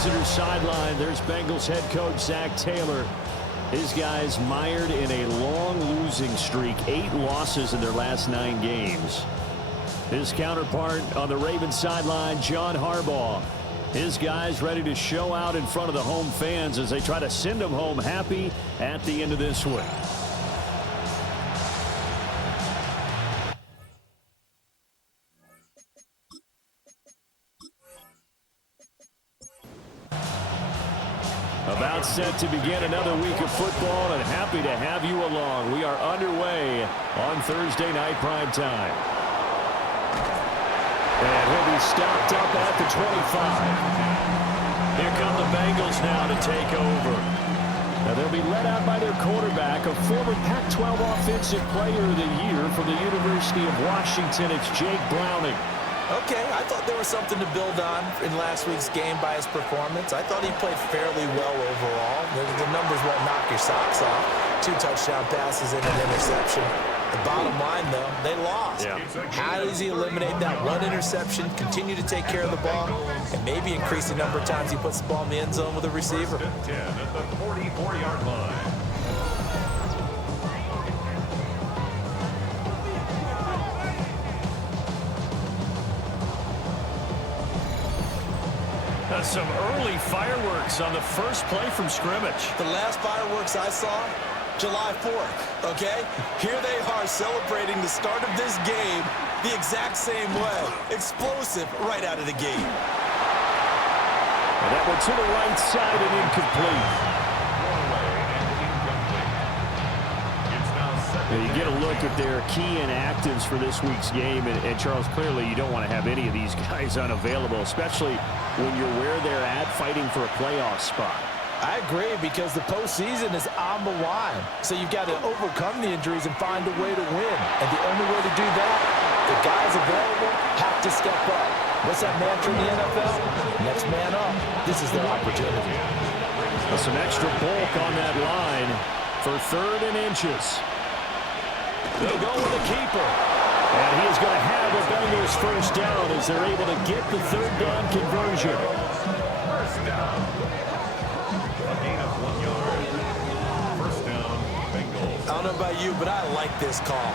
visitor sideline. There's Bengals head coach Zach Taylor. His guys mired in a long losing streak, 8 losses in their last 9 games. His counterpart on the Ravens sideline, John Harbaugh. His guys ready to show out in front of the home fans as they try to send them home happy at the end of this week. About set to begin another week of football, and happy to have you along. We are underway on Thursday night prime time. And he'll be stopped up at the 25. Here come the Bengals now to take over. Now they'll be led out by their quarterback, a former Pac-12 Offensive Player of the Year from the University of Washington. It's Jake Browning. Okay, I thought there was something to build on in last week's game by his performance. I thought he played fairly well overall. The numbers won't knock your socks off. 2 touchdown passes and an interception. The bottom line, though, they lost. Yeah. How does he eliminate that one interception, continue to take care of the ball, and maybe increase the number of times he puts the ball in the end zone with a receiver? 10 at the 44-yard line. Some early fireworks on the first play from scrimmage. The last fireworks I saw, July 4th, okay? Here they are celebrating the start of this game the exact same way. Explosive right out of the gate. And that one to the right side and incomplete. You get a look at their key inactives for this week's game, and Charles, clearly you don't want to have any of these guys unavailable, especially when you're where they're at fighting for a playoff spot. I agree, because the postseason is on the line. So you've got to overcome the injuries and find a way to win. And the only way to do that, the guys available have to step up. What's that mantra in the NFL? Next man up. This is their opportunity. Well, some extra bulk on that line for 3rd and inches. They'll go with the keeper. And he is going to have a Bengals first down as they're able to get the 3rd down conversion. First down. A gain of 1 yard. First down, Bengals. I don't know about you, but I like this call.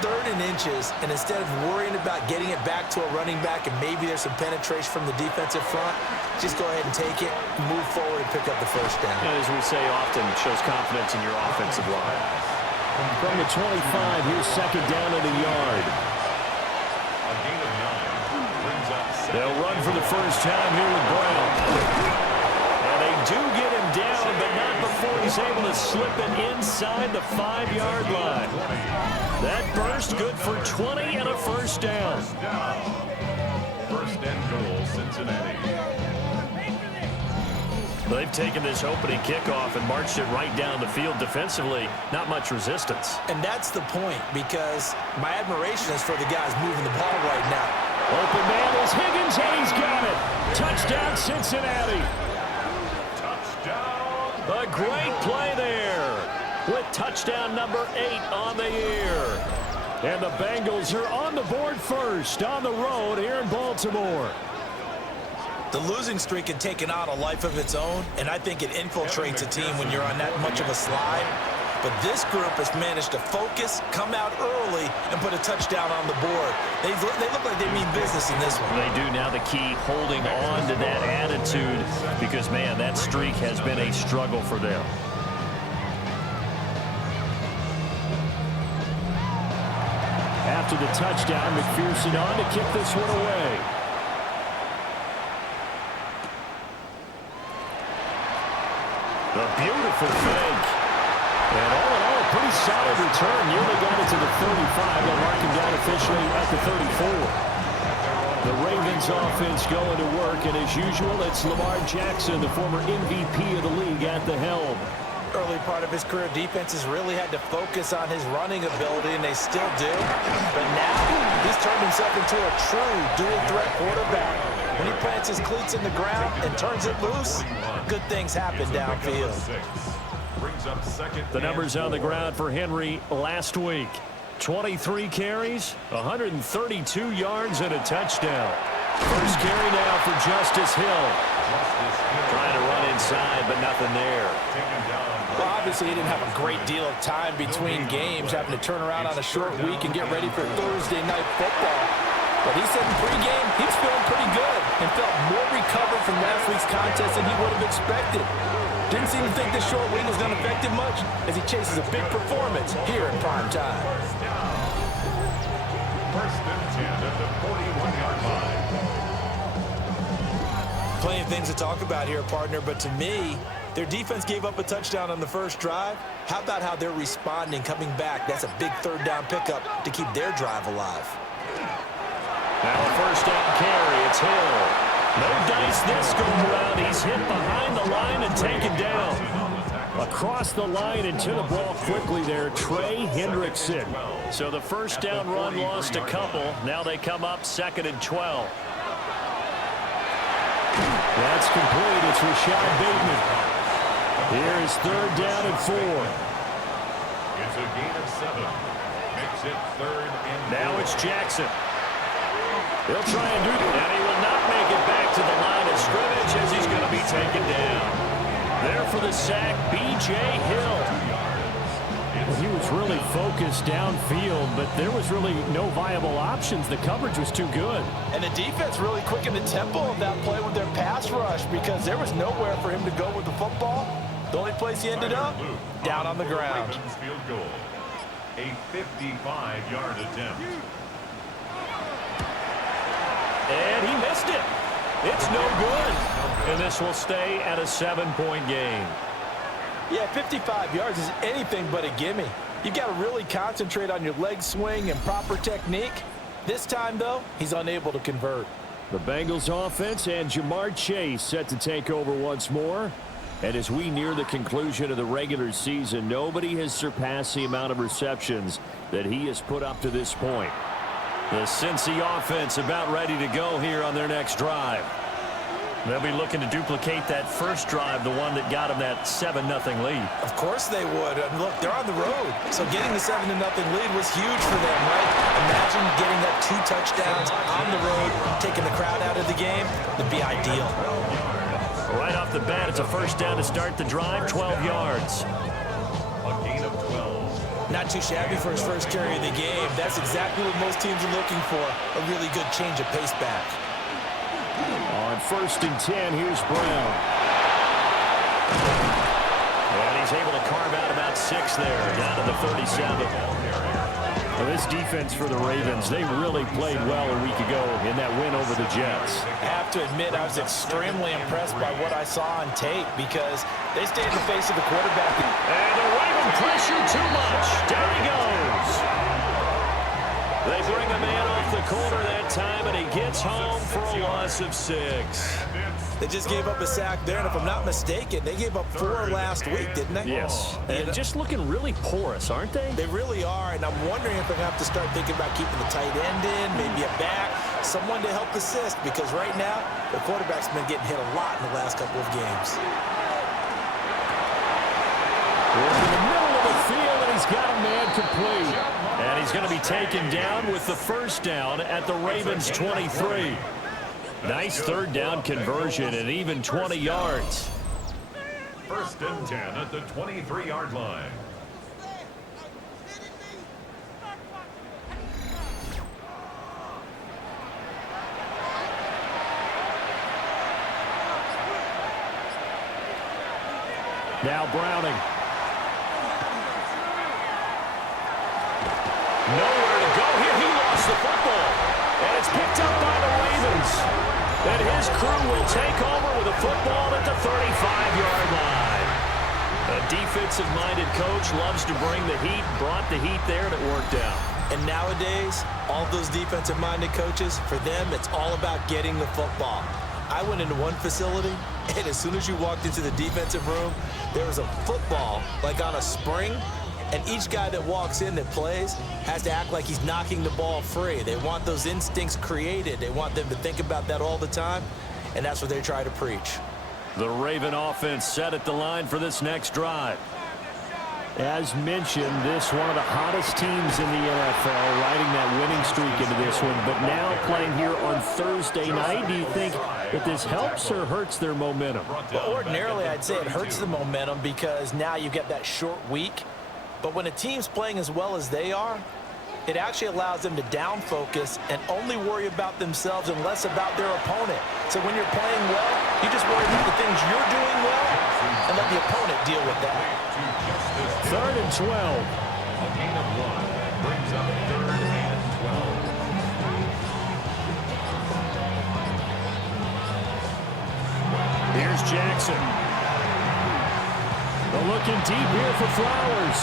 3rd and inches, and instead of worrying about getting it back to a running back and maybe there's some penetration from the defensive front, just go ahead and take it, move forward, and pick up the first down. And as we say often, it shows confidence in your offensive line. From the 25, here's 2nd down and a yard. A gain of 9 brings up 7. They'll run for the first time here with Brown. And they do get him down, but not before he's able to slip it inside the 5-yard line. That burst good for 20 and a first down. First and goal, Cincinnati. They've taken this opening kickoff and marched it right down the field defensively. Not much resistance. And that's the point, because my admiration is for the guys moving the ball right now. Open man is Higgins, and he's got it. Touchdown, Cincinnati. Touchdown. A great play there with touchdown number 8 on the year. And the Bengals are on the board first on the road here in Baltimore. The losing streak had taken on a life of its own, and I think it infiltrates a team when you're on that much of a slide. But this group has managed to focus, come out early, and put a touchdown on the board. They look like they mean business in this one. They do. Now the key, holding on to that attitude, because, man, that streak has been a struggle for them. After the touchdown, McPherson on to kick this one away. A beautiful fake. And all in all, a pretty solid return. Nearly got it to the 35. They'll mark him down officially at the 34. The Ravens offense going to work, and as usual, it's Lamar Jackson, the former MVP of the league, at the helm. Early part of his career, defenses really had to focus on his running ability, and they still do. But now, he's turned himself into a true dual-threat quarterback. When he plants his cleats in the ground and turns it loose, good things happen downfield. The numbers on the ground for Henry last week. 23 carries, 132 yards, and a touchdown. First carry now for Justice Hill. inside, but nothing there. Well, obviously, he didn't have a great deal of time between games, having to turn around on a short week and get ready for Thursday night football. But he said in pregame he was feeling pretty good and felt more recovered from last week's contest than he would have expected. Didn't seem to think this short week was going to affect him much as he chases a big performance here in prime time. First and 10 at the 41-yard line. Plenty of things to talk about here, partner, but to me, their defense gave up a touchdown on the first drive. How about how they're responding, coming back? That's a big third down pickup to keep their drive alive. Now a first down carry. It's Hill. No dice this go around. He's hit behind the line and taken down. Across the line and to the ball quickly there, Trey Hendrickson. So the first down run lost a couple. Now they come up 2nd and 12. That's complete. It's Rashad Bateman. Here is 3rd down and 4. It's a gain of 7. Makes it 3rd and 4. Now it's Jackson. He'll try and do that, and he will not make it back to the line of scrimmage as he's going to be taken down. There for the sack, B.J. Hill. Well, he was really focused downfield, but there was really no viable options. The coverage was too good. And the defense really quickened the tempo of that play with their pass rush because there was nowhere for him to go with the football. The only place he ended up, down on the ground. Ravens field goal. A 55-yard attempt. And he missed it. It's no good. And this will stay at a 7-point game. Yeah, 55 yards is anything but a gimme. You've got to really concentrate on your leg swing and proper technique. This time, though, he's unable to convert. The Bengals offense and Jamar Chase set to take over once more. And as we near the conclusion of the regular season, nobody has surpassed the amount of receptions that he has put up to this point. The Cincy offense about ready to go here on their next drive. They'll be looking to duplicate that first drive, the one that got them that 7-0 lead. Of course they would. And look, they're on the road. So getting the 7-0 lead was huge for them, right? Imagine getting that 2 touchdowns on the road, taking the crowd out of the game. That'd be ideal. Right off the bat, it's a first down to start the drive, 12 yards. A gain of 12. Not too shabby for his first carry of the game. That's exactly what most teams are looking for, a really good change of pace back. On 1st and 10, here's Brown. And he's able to carve out about 6 there, down to the 37. Well, this defense for the Ravens, they really played well a week ago in that win over the Jets. I have to admit, I was extremely impressed by what I saw on tape because they stayed in the face of the quarterback. And the Raven pressure too much. Down he goes. They bring a man off the corner that time, and he gets home for a loss of 6. They just gave up a sack there, and if I'm not mistaken, they gave up 4 last week, didn't they? Yes. And just looking really porous, aren't they? They really are, and I'm wondering if they're going to have to start thinking about keeping the tight end in, maybe a back, someone to help assist, because right now, the quarterback's been getting hit a lot in the last couple of games. In the middle of the field, and he's got a man complete. And he's going to be taken down with the first down at the Ravens' 23. Nice 3rd down conversion and even 20 yards. 1st and 10 at the 23-yard line. Now Browning. Nowhere to go here. He lost the football. And it's picked up by the Ravens. And his crew will take over with a football at the 35-yard line. A defensive-minded coach loves to bring the heat, brought the heat there, and it worked out. And nowadays, all those defensive-minded coaches, for them, it's all about getting the football. I went into one facility, and as soon as you walked into the defensive room, there was a football, like on a spring, and each guy that walks in that plays has to act like he's knocking the ball free. They want those instincts created. They want them to think about that all the time, and that's what they try to preach. The Raven offense set at the line for this next drive. As mentioned, this one of the hottest teams in the NFL, riding that winning streak into this one, but now playing here on Thursday night. Do you think that this helps or hurts their momentum? Well, ordinarily, I'd say it hurts the momentum because now you get that short week. But when a team's playing as well as they are, it actually allows them to down focus and only worry about themselves and less about their opponent. So when you're playing well, you just worry about the things you're doing well and let the opponent deal with that. 3rd and 12. A gain of 1 brings up 3rd and 12. Here's Jackson. They're looking deep here for Flowers.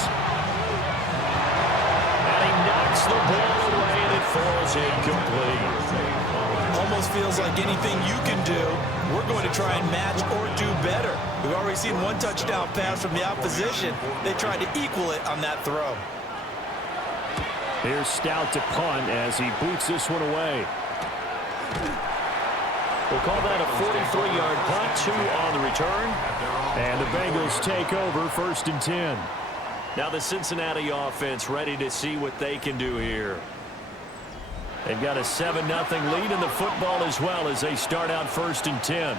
And he knocks the ball away, and it falls incomplete. Almost feels like anything you can do, we're going to try and match or do better. We've already seen one touchdown pass from the opposition. They tried to equal it on that throw. Here's Stout to punt as he boots this one away. We'll call that a 43-yard punt, 2 on the return. And the Bengals take over 1st and 10. Now the Cincinnati offense ready to see what they can do here. They've got a 7-0 lead in the football as well as they start out 1st and 10.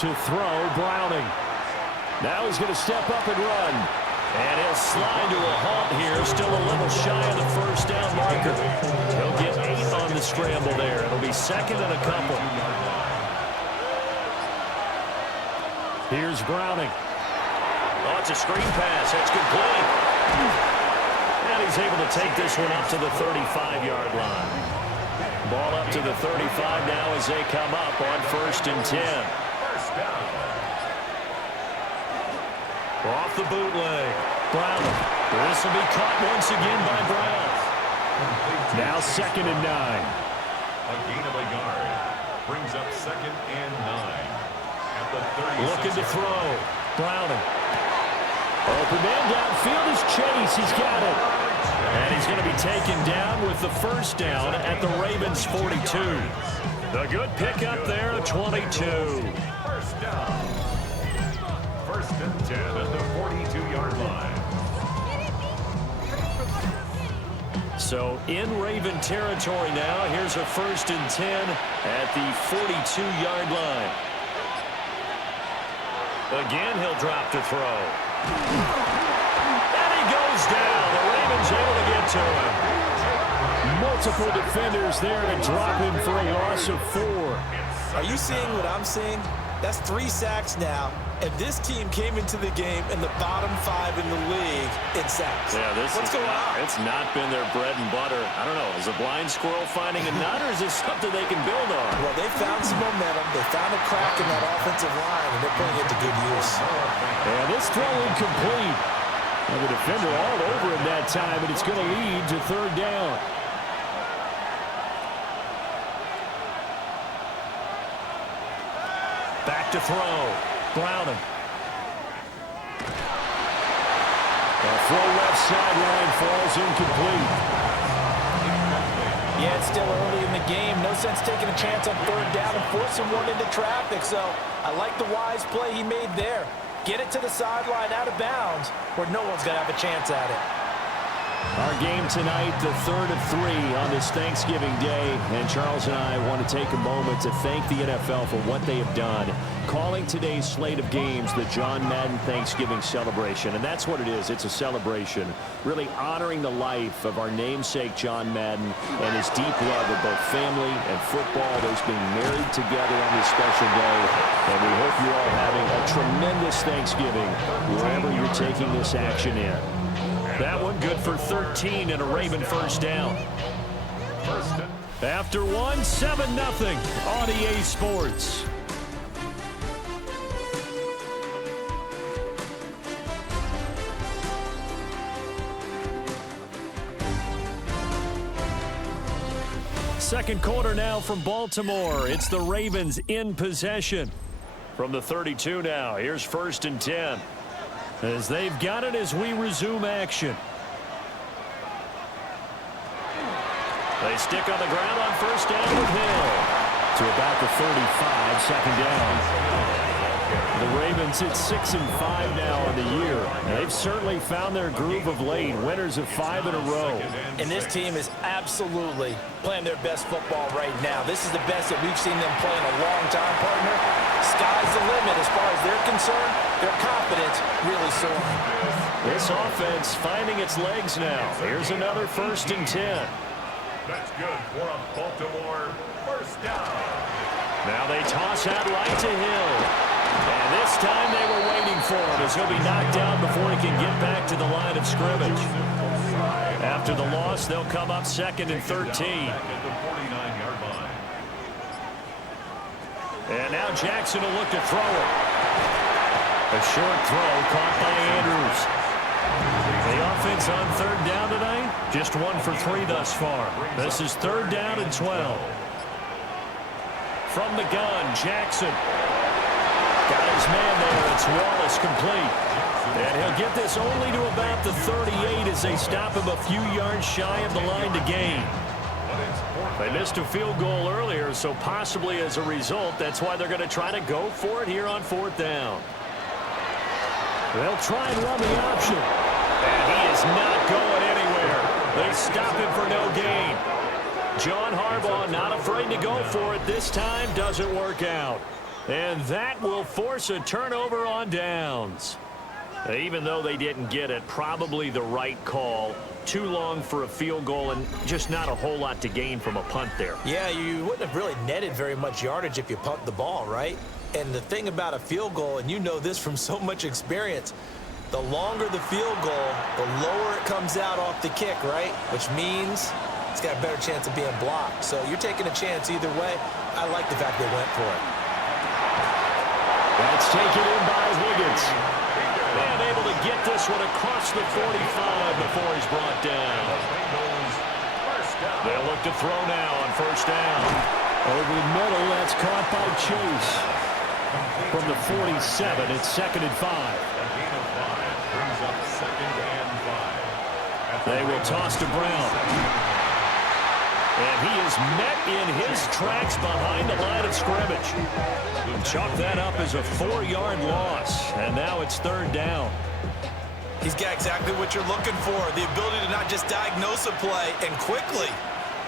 To throw, Browning. Now he's going to step up and run. And he'll slide to a halt here. Still a little shy of the 1st down marker. He'll get 8 on the scramble there. It'll be 2nd and a couple. Here's Browning. Oh, it's a screen pass. That's complete. And he's able to take this one up to the 35-yard line. Ball up to the 35 now as they come up on 1st and 10. Off the bootleg. Brown. This will be caught once again by Brown. Now 2nd and 9. A gain of a yard brings up 2nd and 9. At the 36. Looking to throw. Browning. Open man downfield is Chase. He's got it. And he's going to be taken down with the 1st down at the Ravens 42. The good pickup there at 22. 1st down. 1st and 10 at the 42-yard line. So in Raven territory now. Here's a 1st and 10 at the 42-yard line. Again, he'll drop to throw. And he goes down. The Ravens able to get to him. Multiple defenders there to drop him for a loss of 4. Are you seeing what I'm seeing? That's 3 sacks now. And this team came into the game in the bottom 5 in the league in sacks. Yeah, What's going on? It's not been their bread and butter. I don't know. Is a blind squirrel finding a nut, or is this something they can build on? Well, they found some momentum. They found a crack in that offensive line, and they're putting it to good use. And this throw incomplete. And the defender all over him that time, and it's going to lead to 3rd down. Back to throw. Browning. The throw left sideline falls incomplete. Yeah, it's still early in the game. No sense taking a chance on 3rd down and forcing one into traffic. So I like the wise play he made there. Get it to the sideline out of bounds where no one's going to have a chance at it. Our game tonight, the 3rd of 3 on this Thanksgiving Day. And Charles and I want to take a moment to thank the NFL for what they have done, calling today's slate of games the John Madden Thanksgiving celebration. And that's what it is. It's a celebration, really honoring the life of our namesake John Madden and his deep love of both family and football, those being married together on this special day. And we hope you're all having a tremendous Thanksgiving wherever you're taking this action in. That one good for 13 and a Raven 1st down. After one, 7-0 on EA Sports. Second quarter now from Baltimore. It's the Ravens in possession. From the 32 now, here's 1st and 10. As they've got it as we resume action. They stick on the ground on 1st down with Hill. To about the 35, 2nd down. The Ravens at 6-5 now on the year. They've certainly found their groove of late. Winners of 5 in a row. And this team is absolutely playing their best football right now. This is the best that we've seen them play in a long time, partner. Sky's the limit as far as they're concerned. Their confidence really soaring. This offense finding its legs now. Here's another 1st and 10. That's good for a Baltimore first down. Now they toss out right to Hill. And this time they were waiting for him as he'll be knocked down before he can get back to the line of scrimmage. After the loss, they'll come up 2nd and 13. Back at the 49-yard line. And now Jackson will look to throw it. A short throw caught by Andrews. The offense on 3rd down tonight, just 1 for 3 thus far. This is 3rd down and 12. From the gun, Jackson. Got his man there. It's Wallace complete. And he'll get this only to about the 38 as they stop him a few yards shy of the line to gain. They missed a field goal earlier, so possibly as a result, that's why they're going to try to go for it here on 4th down. They'll try and run the option. And he is not going anywhere. They stop him for no gain. John Harbaugh not afraid to go for it. This time doesn't work out. And that will force a turnover on downs. Even though they didn't get it, probably the right call. Too long for a field goal and just not a whole lot to gain from a punt there. Yeah, you wouldn't have really netted very much yardage if you punt the ball, right? And the thing about a field goal, and you know this from so much experience, the longer the field goal, the lower it comes out off the kick, right? Which means it's got a better chance of being blocked. So you're taking a chance either way. I like the fact they went for it. That's taken in by Higgins. And able to get this one across the 45 before he's brought down. They'll look to throw now on 1st down. Over the middle, that's caught by Chase. From the 47, it's 2nd and 5. Brings up 2nd and 5. They will toss to Brown. And he is met in his tracks behind the line of scrimmage. Chalk that up as a 4-yard loss. And now it's 3rd down. He's got exactly what you're looking for, the ability to not just diagnose a play and quickly,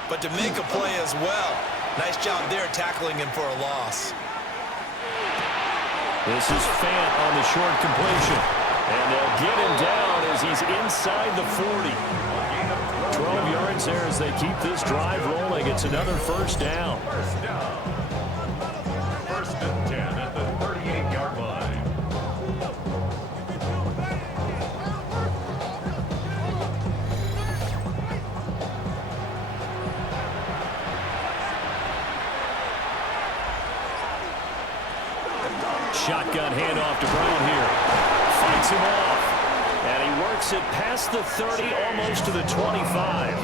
but to make a play as well. Nice job there tackling him for a loss. This is Fant on the short completion. And they'll get him down as he's inside the 40. 12 yards there as they keep this drive rolling. It's another 1st down. 1st and 10 at the 38-yard line. Shotgun handoff to Brown here. Fights him off. And he works it past the 30, almost to the 25.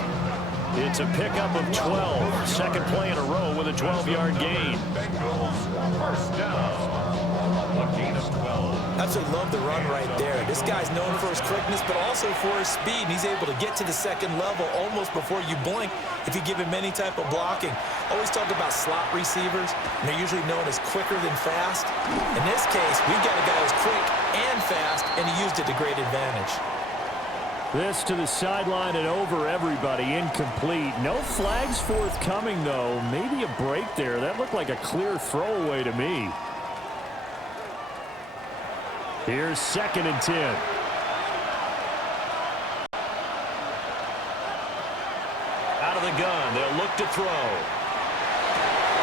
It's a pickup of 12. Second play in a row with a 12-yard gain. Bengals first down. A gain of 12. Absolutely love the run right there. This guy's known for his quickness, but also for his speed. And he's able to get to the 2nd level almost before you blink if you give him any type of blocking. Always talk about slot receivers, and they're usually known as quicker than fast. In this case, we've got a guy who's quick and fast, and he used it to great advantage. This to the sideline and over everybody, incomplete. No flags forthcoming, though. Maybe a break there. That looked like a clear throwaway to me. Here's 2nd and 10. Out of the gun, they'll look to throw.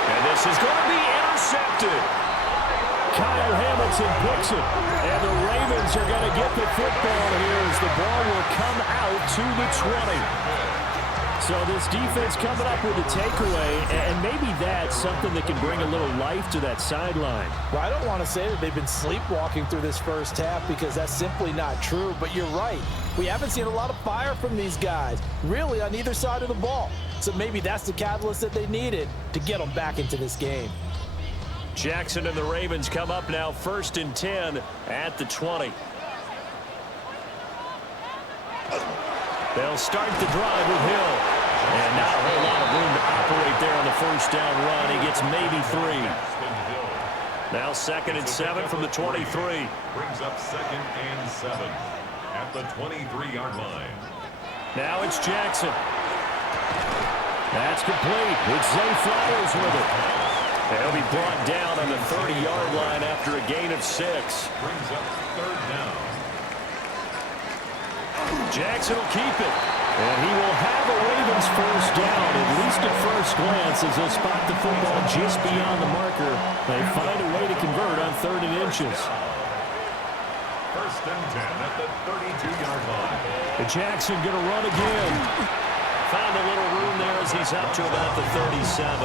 And this is going to be intercepted. Kyle Hamilton picks it. And the Ravens are going to get the football here as the ball will come out to the 20. So this defense coming up with a takeaway, and maybe that's something that can bring a little life to that sideline. Well, I don't want to say that they've been sleepwalking through this first half because that's simply not true, but you're right. We haven't seen a lot of fire from these guys, really on either side of the ball. So maybe that's the catalyst that they needed to get them back into this game. Jackson and the Ravens come up now 1st and 10 at the 20. They'll start the drive with Hill. And not a whole lot of room to operate there on the 1st down run. He gets maybe 3. Now 2nd and 7 from the 23. Brings up 2nd and 7 at the 23-yard line. Now it's Jackson. That's complete. It's Zay Flowers with it. He'll be brought down on the 30-yard line after a gain of 6. Brings up 3rd down. Jackson will keep it. And he will have a Ravens first down, at least at first glance, as they'll spot the football just beyond the marker. They find a way to convert on 3rd and inches. 1st and 10 at the 32-yard line. And Jackson going to run again. Found a little room there as he's up to about the 37.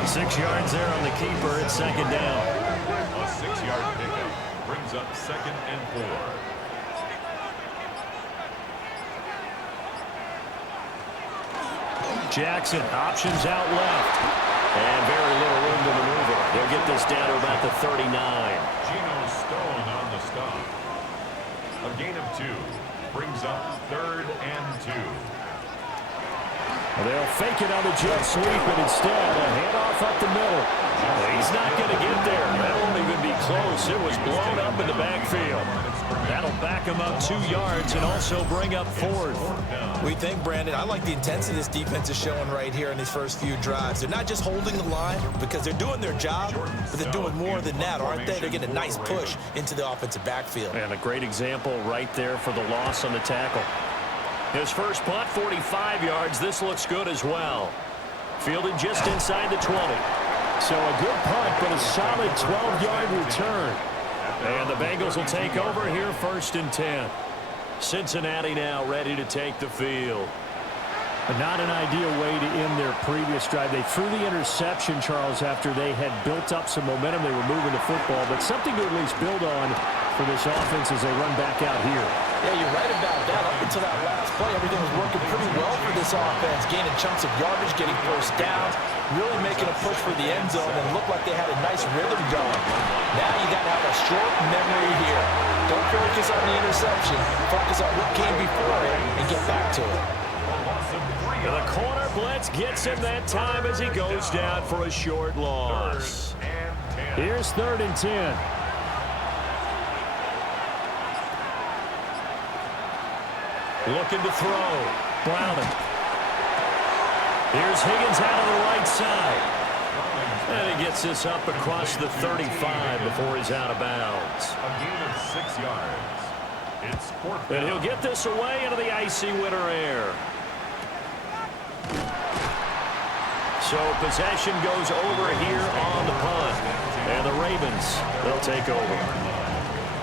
6 yards there on the keeper at 2nd down. A 6-yard pickup brings up 2nd and 4. Jackson, options out left. And very little room to maneuver. They'll get this down to about the 39. Geno Stone on the stop. A gain of 2 brings up 3rd and 2. They'll fake it on the jet sweep, and instead a handoff up the middle. He's not going to get there. That won't even be close. It was blown up in the backfield. That'll back him up 2 yards and also bring up 4th. We think, Brandon, I like the intensity this defense is showing right here in these first few drives. They're not just holding the line because they're doing their job, but they're doing more than that, aren't they? They're getting a nice push into the offensive backfield. And a great example right there for the loss on the tackle. His first punt, 45 yards. This looks good as well. Fielded just inside the 20. So a good punt, but a solid 12-yard return. And the Bengals will take over here 1st and 10. Cincinnati now ready to take the field. But not an ideal way to end their previous drive. They threw the interception, Charles, after they had built up some momentum. They were moving the football, but something to at least build on for this offense as they run back out here. Yeah, you're right about that. Up until that last play, everything was working pretty well for this offense, gaining chunks of yardage, getting first downs, really making a push for the end zone, and looked like they had a nice rhythm going. Now you got to have a short memory here. Don't focus on the interception. Focus on what came before it and get back to it. The corner blitz gets him that time as he goes down for a short loss. Here's 3rd and 10. Looking to throw. Browning. Here's Higgins out of the right side. And he gets this up across the 35 before he's out of bounds. A gain of 6 yards. It's 4th down. And he'll get this away into the icy winter air. So possession goes over here on the punt. And the Ravens, they'll take over.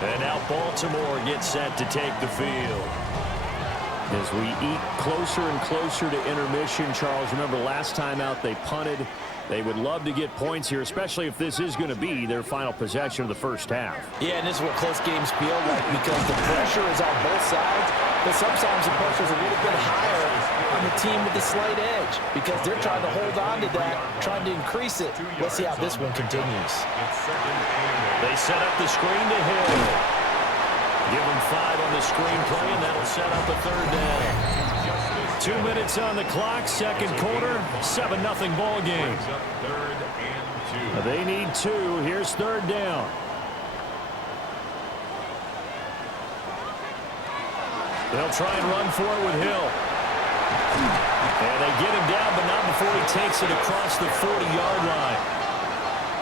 And now Baltimore gets set to take the field. As we eat closer and closer to intermission, Charles, remember last time out they punted. They would love to get points here, especially if this is going to be their final possession of the first half. Yeah, and this is what close games feel like because the pressure is on both sides, but sometimes the pressure is a little bit higher on the team with the slight edge because they're trying to hold on to that, trying to increase it. Let's see how this one continues. They set up the screen to Hill. Give him 5 on the screen play, and that'll set up a 3rd down. 2 minutes on the clock, 2nd quarter, 7-0 ball game. They need 2. Here's 3rd down. They'll try and run for it with Hill. And they get him down, but not before he takes it across the 40-yard line.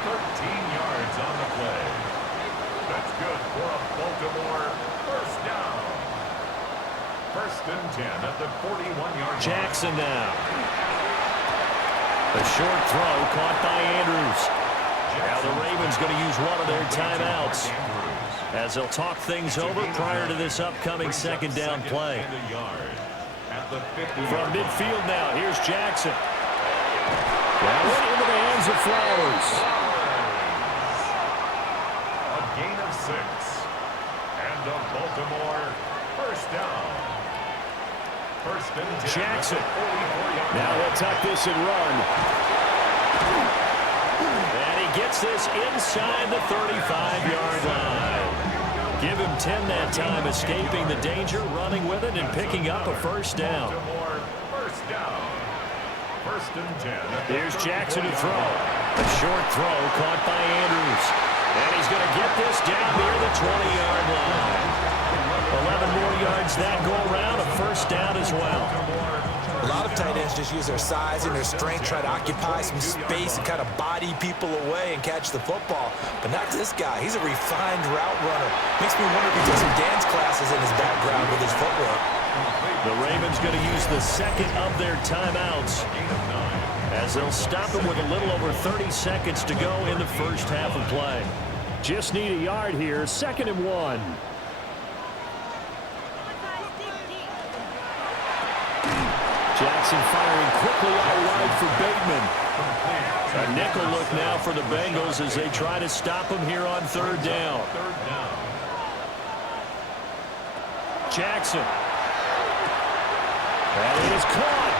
13 yards on the play. That's good for a Baltimore first down. 1st and 10 at the 41-yard line. Jackson now. A short throw caught by Andrews. Now the Ravens going to use one of their timeouts as they'll talk things over prior to this upcoming 2nd down play. From midfield now, here's Jackson. That went into the hands of Flowers. A gain of 6. And a Baltimore first down. 1st and 10. Jackson. Now he'll tuck this and run. And he gets this inside the 35-yard line. Give him 10 that time, escaping the danger, running with it, and picking up a first down. First down. 1st and 10. Here's Jackson to throw. A short throw caught by Andrews. And he's going to get this down near the 20-yard line. 11 more yards that go around, a first down as well. A lot of tight ends just use their size and their strength, try to occupy some space and kind of body people away and catch the football. But not this guy. He's a refined route runner. Makes me wonder if he took some dance classes in his background with his footwork. The Ravens going to use the second of their timeouts as they'll stop him with a little over 30 seconds to go in the first half of play. Just need a yard here, 2nd and 1. Jackson firing quickly out wide for Bateman. A nickel look now for the Bengals as they try to stop him here on 3rd down. Jackson. And it is caught.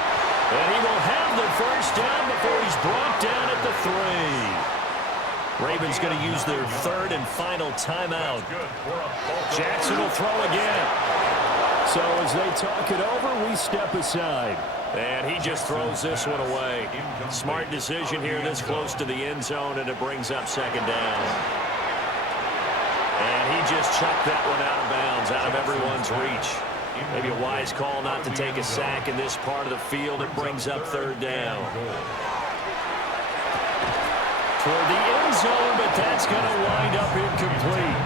And he will have the first down before he's brought down at the 3. Ravens going to use their 3rd and final timeout. Jackson will throw again. So as they talk it over, we step aside. And he just throws this one away. Smart decision here this close to the end zone, and it brings up 2nd down. And he just chucked that one out of bounds, out of everyone's reach. Maybe a wise call not to take a sack in this part of the field. It brings up 3rd down. Toward the end zone, but that's going to wind up incomplete.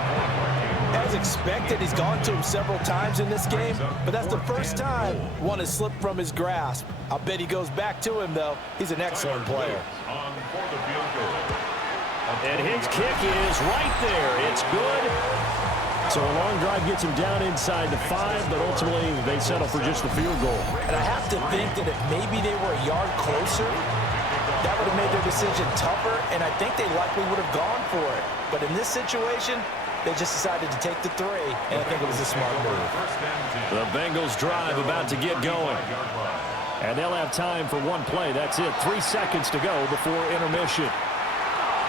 As expected, he's gone to him several times in this game, but that's the first time one has slipped from his grasp. I'll bet he goes back to him, though. He's an excellent player. And his kick is right there. It's good. So a long drive gets him down inside the 5, but ultimately they settle for just the field goal. And I have to think that if maybe they were a yard closer, that would have made their decision tougher, and I think they likely would have gone for it. But in this situation, they just decided to take the 3, and I think it was a smart move. The Bengals drive about to get going. And they'll have time for one play. That's it. 3 seconds to go before intermission.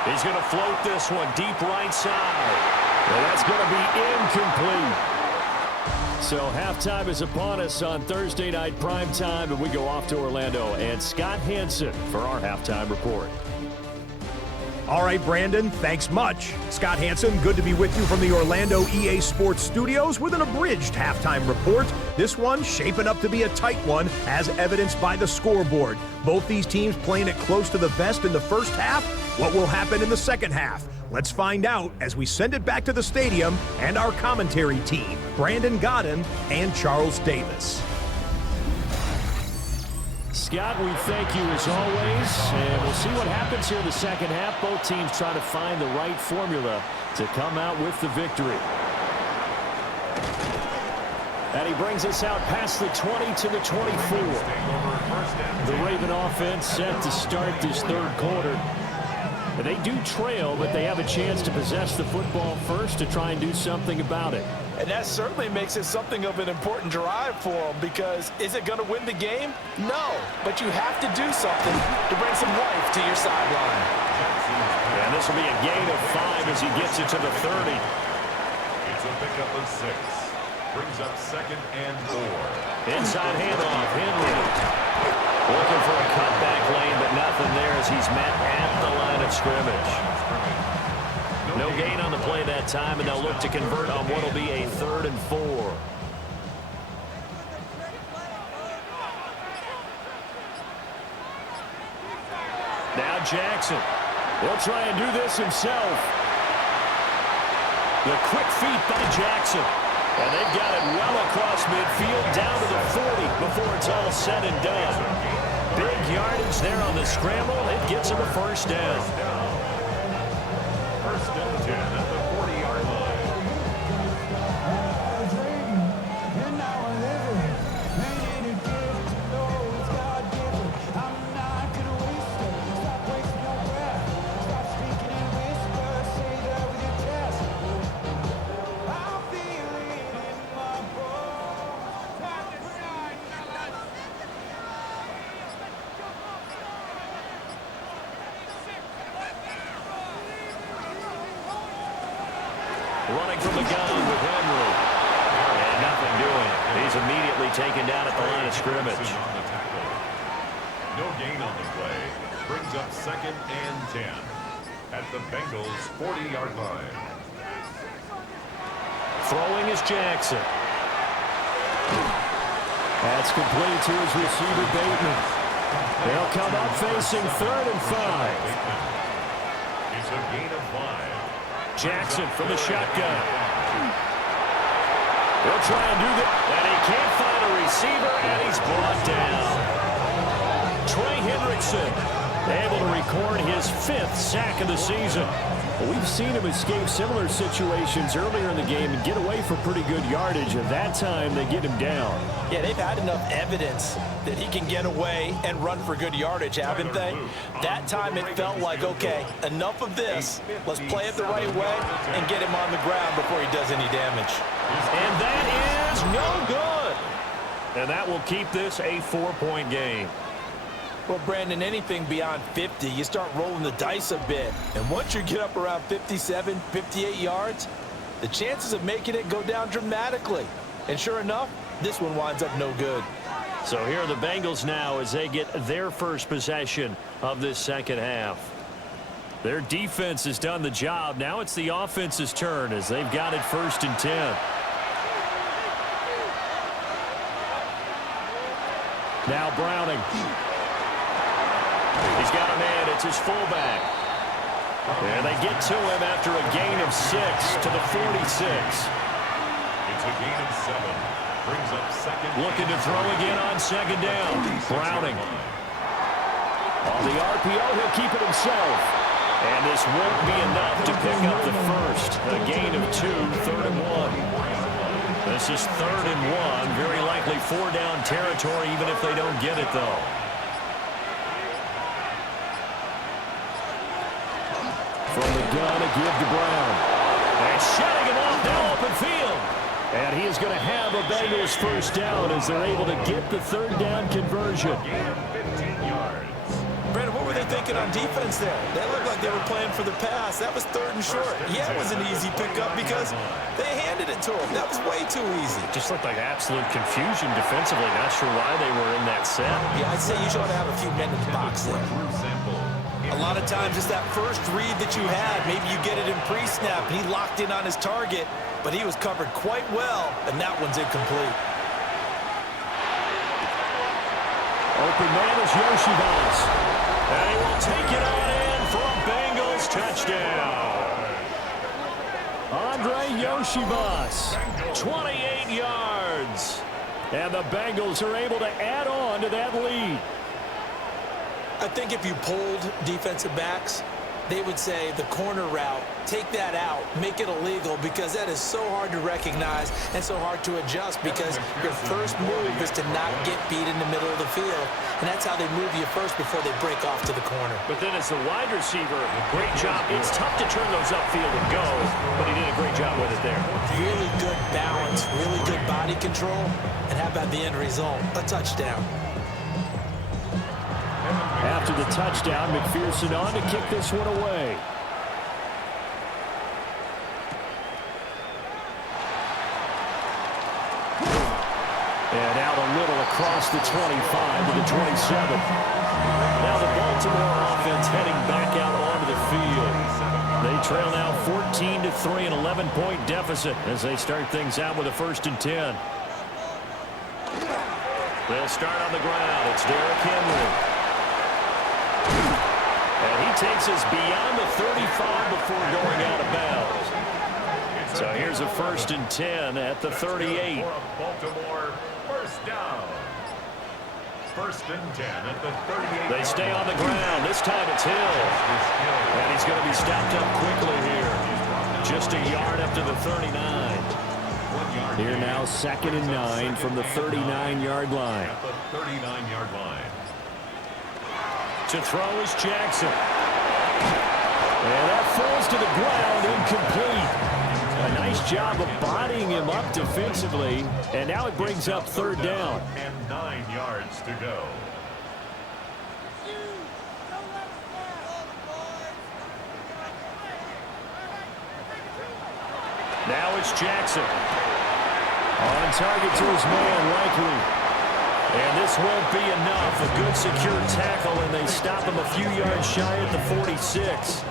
He's going to float this one deep right side. And that's going to be incomplete. So halftime is upon us on Thursday night primetime, and we go off to Orlando. And Scott Hansen for our halftime report. All right, Brandon, thanks much. Scott Hansen, good to be with you from the Orlando EA Sports Studios with an abridged halftime report. This one shaping up to be a tight one, as evidenced by the scoreboard. Both these teams playing it close to the vest in the first half. What will happen in the second half? Let's find out as we send it back to the stadium and our commentary team, Brandon Godden and Charles Davis. Scott, we thank you as always, and we'll see what happens here in the second half. Both teams try to find the right formula to come out with the victory. And he brings us out past the 20 to the 24. The Raven offense set to start this 3rd quarter. And they do trail, but they have a chance to possess the football first to try and do something about it. And that certainly makes it something of an important drive for them, because is it going to win the game? No, but you have to do something to bring some life to your sideline. And this will be a gain of 5 as he gets it to the 30. It's a pickup of 6. Brings up 2nd and 4. Inside handoff, Henry. Looking for a cutback lane, but nothing there as he's met at the line of scrimmage. No gain on the play that time, and they'll look to convert on what will be a 3rd and 4. Now Jackson. He'll try and do this himself. The quick feet by Jackson. And they've got it well across midfield down to the 40 before it's all said and done. Big yardage there on the scramble. It gets him a first down. 1st and 10 at the 40-yard line. Running from the gun with Henry. And nothing doing. He's immediately taken down at the line of scrimmage. No gain on the play. Brings up 2nd and 10. at the Bengals' 40-yard line. Throwing is Jackson. That's complete to his receiver, Bateman. They'll come up facing 3rd and 5. It's a gain of 5. Jackson from the shotgun. He'll try and do that, and he can't find a receiver, and he's brought down. Trey Hendrickson able to record his 5th sack of the season. We've seen him escape similar situations earlier in the game and get away for pretty good yardage, and that time they get him down. Yeah, they've had enough evidence that he can get away and run for good yardage, haven't they? That time it felt like, okay, enough of this. Let's play it the right way and get him on the ground before he does any damage. And that is no good. And that will keep this a 4-point game. Well, Brandon, anything beyond 50, you start rolling the dice a bit. And once you get up around 57, 58 yards, the chances of making it go down dramatically. And sure enough, this one winds up no good. So here are the Bengals now as they get their first possession of this second half. Their defense has done the job. Now it's the offense's turn as they've got it 1st and 10. Now Browning. He's got a man. It's his fullback. And they get to him after a gain of 6 to the 46. It's a gain of 7. Brings up 2nd. Looking to throw again on 2nd down. Browning. On the RPO, he'll keep it himself. And this won't be enough to pick up the first. A gain of 2, 3rd and 1. This is 3rd and 1. Very likely 4-down territory, even if they don't get it, though. From the gun, a give to Brown. And shutting him off now open field. And he is going to have a Bengals 1st down as they're able to get the 3rd down conversion. 15 yards. Brandon, what were they thinking on defense there? They looked like they were playing for the pass. That was 3rd and short. Yeah, it was an easy pickup because they handed it to him. That was way too easy. Just looked like absolute confusion defensively. Not sure why they were in that set. Yeah, I'd say you should have a few men in the box there. A lot of times it's that first read that you had. Maybe you get it in pre-snap, and he locked in on his target, but he was covered quite well, and that one's incomplete. Open man is Yoshibas. And he will take it on in for a Bengals touchdown. Andre Yoshibas, 28 yards. And the Bengals are able to add on to that lead. I think if you polled defensive backs, they would say the corner route, take that out, make it illegal, because that is so hard to recognize and so hard to adjust, because your first move is to not get beat in the middle of the field, and that's how they move you first before they break off to the corner. But then as the wide receiver, great job. It's tough to turn those upfield and go, but he did a great job with it there. Really good balance, really good body control, and how about the end result? A touchdown. After the touchdown, McPherson on to kick this one away. And out a little across the 25 to the 27. Now the Baltimore offense heading back out onto the field. They trail now 14-3, an 11-point deficit as they start things out with a 1st and 10. They'll start on the ground. It's Derrick Henry. And he takes us beyond the 35 before going out of bounds. So here's a 1st and 10 at the 38. Baltimore, 1st down. 1st and 10 at the 38. They stay on the ground. This time it's Hill. And he's going to be stopped up quickly here. Just a yard up to the 39. Here now 2nd and 9 from the 39-yard line. At the 39-yard line. To throw is Jackson. And that falls to the ground, incomplete. A nice job of bodying him up defensively. And now it brings up 3rd down. And 9 yards to go. Now it's Jackson. On target to his man, Likely. And this This won't be enough. A good secure tackle, and they stop him a few yards shy at the 46.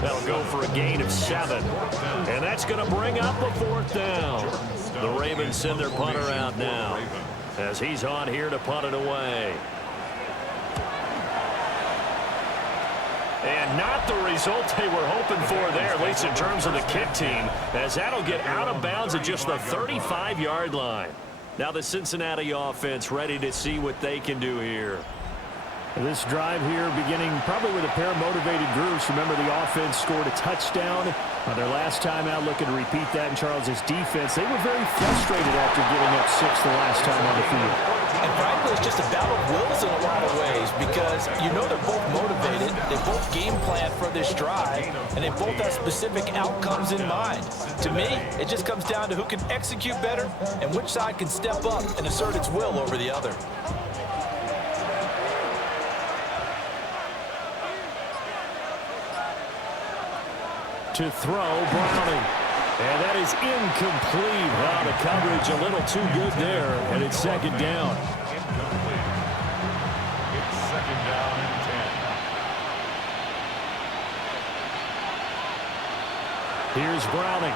That'll go for a gain of 7. And that's going to bring up a 4th down. The Ravens send their punter out now as he's on here to punt it away. And not the result they were hoping for there, at least in terms of the kick team, as that'll get out of bounds at just the 35-yard line. Now the Cincinnati offense ready to see what they can do here. This drive here beginning probably with a pair of motivated groups. Remember, the offense scored a touchdown on their last time out, looking to repeat that in Charles's defense. They were very frustrated after giving up 6 the last time on the field. And frankly, it's just a battle of wills in a lot of ways because you know they're both motivated, they both game plan for this drive, and they both have specific outcomes in mind. To me, it just comes down to who can execute better and which side can step up and assert its will over the other. To throw, Browning. And that is incomplete. Wow, the coverage a little too good there, and it's 2nd down. Incomplete. It's 2nd down and 10. Here's Browning.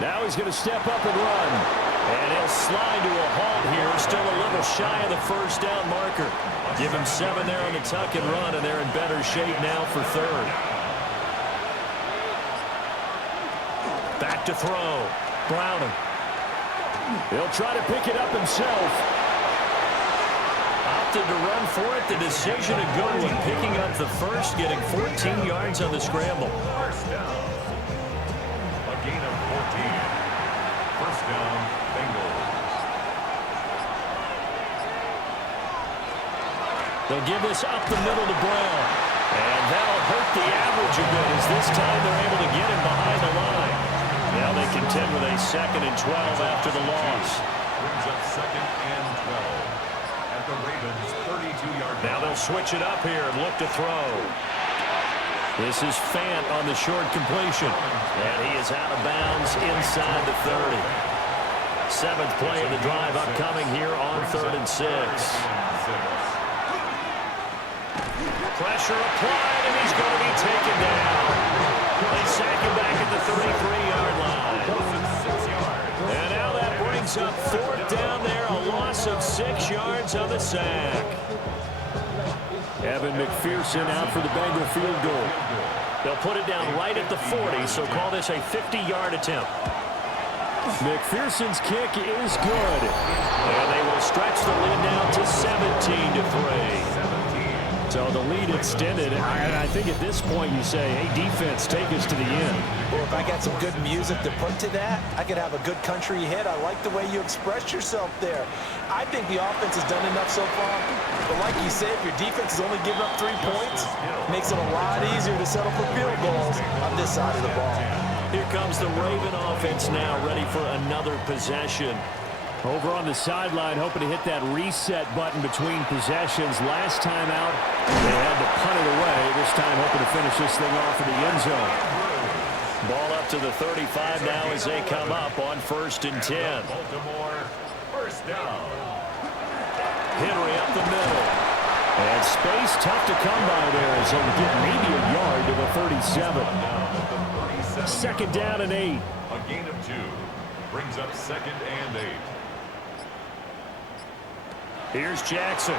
Now he's going to step up and run. And he'll slide to a halt here, still a little shy of the 1st down marker. Give him 7 there on the tuck and run, and they're in better shape now for 3rd. Back to throw. Browning. He'll try to pick it up himself. Opted to run for it. The decision a good one. Picking up the first, getting 14 yards on the scramble. 1st down. A gain of 14. 1st down, Bengals. They'll give this up the middle to Brown. And that'll hurt the average a bit as this time they're able to get him behind the line. Now they contend with a 2nd and 12 after the loss. Brings up 2nd and 12 at the Ravens' 32-yard line. Now they'll switch it up here and look to throw. This is Fant on the short completion. And he is out of bounds inside the 30. 7th play of the drive upcoming here on 3rd and 6. Pressure applied, and he's going to be taken down. They sack him back at the 33-yard line. And now that brings up 4th down there, a loss of 6 yards on the sack. Evan McPherson out for the Bengal field goal. They'll put it down right at the 40, so call this a 50-yard attempt. McPherson's kick is good. And they will stretch the lead now to 17-3. So the lead extended. I think at this point you say, hey, defense, take us to the end. Well, if I got some good music to put to that, I could have a good country hit. I like the way you expressed yourself there. I think the offense has done enough so far. But like you say, if your defense is only giving up 3 points, it makes it a lot easier to settle for field goals on this side of the ball. Here comes the Raven offense now, ready for another possession. Over on the sideline, hoping to hit that reset button between possessions. Last time out, they had to punt it away. This time hoping to finish this thing off in the end zone. Ball up to the 35 now as they come up on 1st and 10. Baltimore, 1st down. Henry up the middle. And space tough to come by there as they'll get maybe a yard to the 37. 2nd down and 8. A gain of 2. Brings up 2nd and 8. Here's Jackson.